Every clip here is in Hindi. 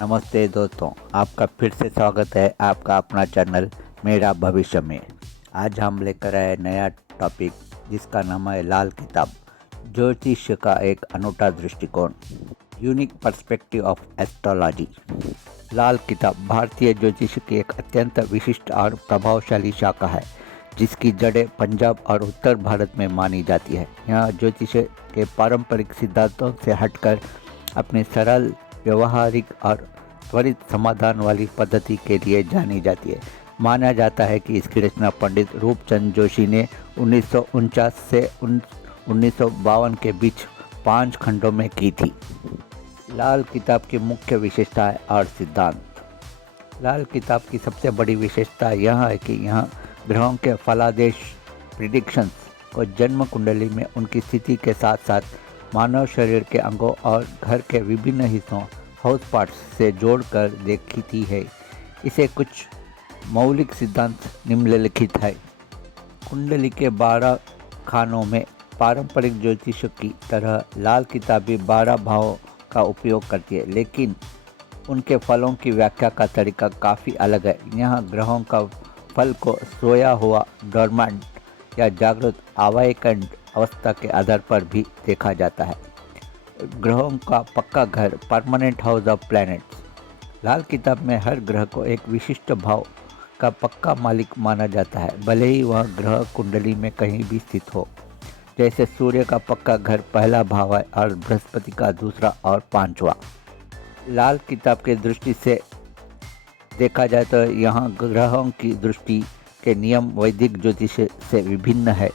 नमस्ते दोस्तों, आपका फिर से स्वागत है आपका अपना चैनल मेरा भविष्य में। आज हम लेकर आए नया टॉपिक जिसका नाम है लाल किताब, ज्योतिष का एक अनूठा दृष्टिकोण, यूनिक पर्सपेक्टिव ऑफ एस्ट्रोलॉजी। लाल किताब भारतीय ज्योतिष की एक अत्यंत विशिष्ट और प्रभावशाली शाखा है जिसकी जड़ें पंजाब और उत्तर भारत में मानी जाती है। यहाँ ज्योतिष के पारंपरिक सिद्धांतों से हटकर अपनी सरल, व्यवहारिक और त्वरित समाधान वाली पद्धति के लिए जानी जाती है। माना जाता है कि इसकी रचना पंडित रूपचंद जोशी ने 1949 से 1952 के बीच 5 खंडों में की थी। लाल किताब की मुख्य विशेषताएं और सिद्धांत। लाल किताब की सबसे बड़ी विशेषता यह है कि यहाँ ग्रहों के फलादेश प्रिडिक्शंस को जन्म कुंडली में उनकी स्थिति के साथ साथ मानव शरीर के अंगों और घर के विभिन्न हिस्सों हाउस पार्ट्स से जोड़कर देखती है। इसे कुछ मौलिक सिद्धांत निम्नलिखित है। कुंडली के 12 खानों में पारंपरिक ज्योतिष की तरह लाल किताब भी 12 भावों का उपयोग करती है, लेकिन उनके फलों की व्याख्या का तरीका काफ़ी अलग है। यहाँ ग्रहों का फल को सोया हुआ, डोरमेंट या जागृत, अवाकेंड अवस्था के आधार पर भी देखा जाता है। ग्रहों का पक्का घर, परमानेंट हाउस ऑफ प्लैनेट्स। लाल किताब में हर ग्रह को एक विशिष्ट भाव का पक्का मालिक माना जाता है, भले ही वह ग्रह कुंडली में कहीं भी स्थित हो। जैसे सूर्य का पक्का घर पहला भाव है और बृहस्पति का दूसरा और 5वां। लाल किताब के दृष्टि से देखा जाए तो यहाँ ग्रहों की दृष्टि के नियम वैदिक ज्योतिष से विभिन्न है,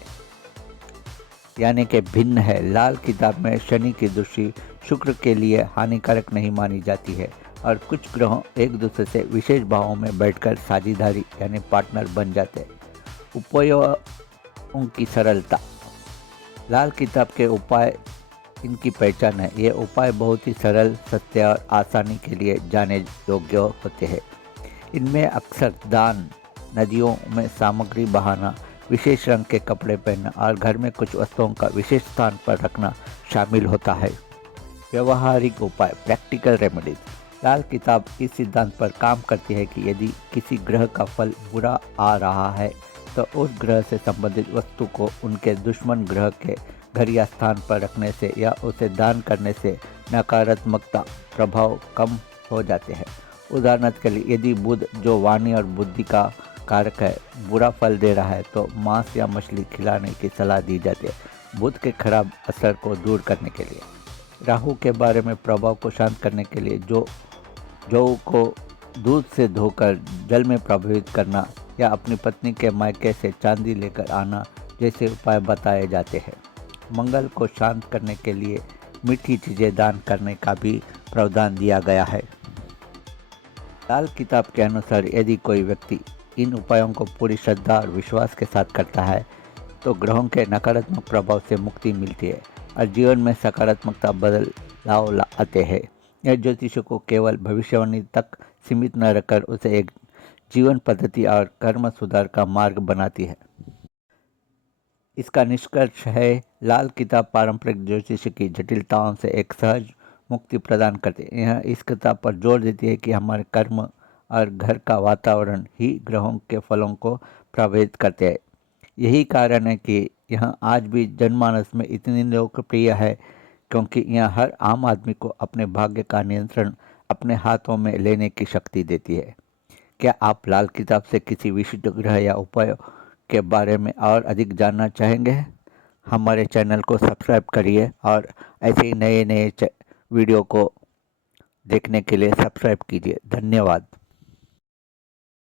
यानी कि भिन्न है। लाल किताब में शनि की दृष्टि शुक्र के लिए हानिकारक नहीं मानी जाती है और कुछ ग्रहों एक दूसरे से विशेष भावों में बैठकर साझेदारी यानी पार्टनर बन जाते हैं। उपायों की सरलता। लाल किताब के उपाय इनकी पहचान है। ये उपाय बहुत ही सरल, सत्य और आसानी के लिए जाने योग्य होते हैं। इनमें अक्सर दान, नदियों में सामग्री बहाना, विशेष रंग के कपड़े पहनना और घर में कुछ वस्तुओं का विशेष स्थान पर रखना शामिल होता है। व्यवहारिक उपाय, प्रैक्टिकल रेमेडीज। लाल किताब इस सिद्धांत पर काम करती है कि यदि किसी ग्रह का फल बुरा आ रहा है तो उस ग्रह से संबंधित वस्तु को उनके दुश्मन ग्रह के घर या स्थान पर रखने से या उसे दान करने से नकारात्मकता प्रभाव कम हो जाते हैं। उदाहरण के लिए यदि बुध, जो वाणी और बुद्धि का कारक है, बुरा फल दे रहा है तो मांस या मछली खिलाने की सलाह दी जाती है बुध के खराब असर को दूर करने के लिए। राहु के बारे में प्रभाव को शांत करने के लिए जौ को दूध से धोकर जल में प्रभावित करना या अपनी पत्नी के मायके से चांदी लेकर आना जैसे उपाय बताए जाते हैं। मंगल को शांत करने के लिए मीठी चीज़ें दान करने का भी प्रावधान दिया गया है। लाल किताब के अनुसार यदि कोई व्यक्ति इन उपायों को पूरी श्रद्धा और विश्वास के साथ करता है तो ग्रहों के नकारात्मक प्रभाव से मुक्ति मिलती है और जीवन में सकारात्मकता बदलाव आते हैं। यह ज्योतिष को केवल भविष्यवाणी तक सीमित न रखकर उसे एक जीवन पद्धति और कर्म सुधार का मार्ग बनाती है। इसका निष्कर्ष है, लाल किताब पारंपरिक ज्योतिष की जटिलताओं से एक सहज मुक्ति प्रदान करती है। यह इस किताब पर जोर देती है कि हमारे कर्म और घर का वातावरण ही ग्रहों के फलों को प्रभावित करते हैं। यही कारण है कि यह आज भी जनमानस में इतनी लोकप्रिय है, क्योंकि यह हर आम आदमी को अपने भाग्य का नियंत्रण अपने हाथों में लेने की शक्ति देती है। क्या आप लाल किताब से किसी विशिष्ट ग्रह या उपाय के बारे में और अधिक जानना चाहेंगे? हमारे चैनल को सब्सक्राइब करिए और ऐसे ही नए वीडियो को देखने के लिए सब्सक्राइब कीजिए। धन्यवाद।